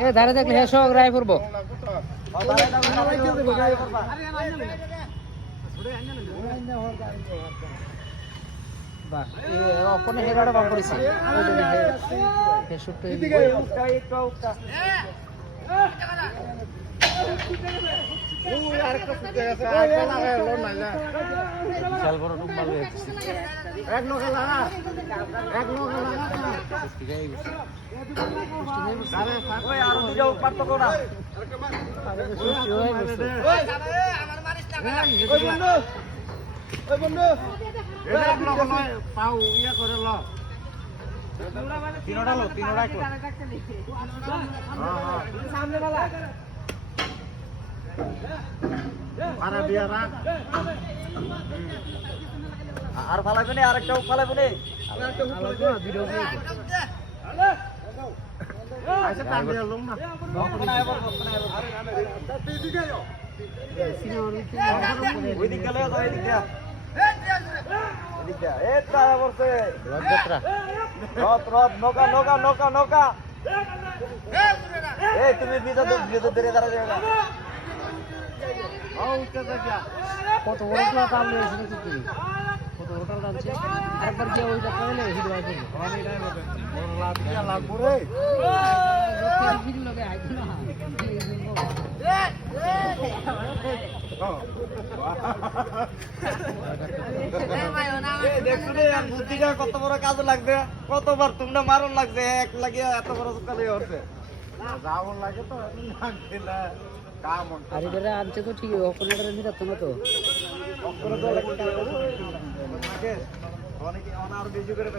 এ ধারে থাকলে হ্যাঁ সব রায় করবো অকনে হেরাটা বার করেছি পাও ইয়া করে ল তিনটা লো তিনটা সামনে वाला আরে বিয়া রাখ আর ফালাইবে না আরেকটাও ফালাইবে না আরেকটা ফালাইবে না ভিডিও দিয়ে আচ্ছা টান দিয়ে লং না ওইদিকে গেলে তো ওইদিকে এদিকে এই তারা বলছে রথযাত্রা রথ রথ নৌকা নৌকা নৌকা নৌকা এই তুমি ভিতর ধরে দাঁড়া যাবে না কত বড় কাম হয়েছিল কি কত হোটেল দাঁড়ছে আরেকবার গিয়ে ওইটা করলে হিট হয় লাগবো রে বুদ্ধিটা কত বড় কাজে লাগবে কতবার তোমরা মারণ লাগছে এক লাগিয়ে এত বড় কাজে হচ্ছে যাওয়ার লাগে তো লাগছে না কাম আর এবারে আনছে তো ঠিক অপারেটর নিতে তো না তো অনেকে অনার বেশি করে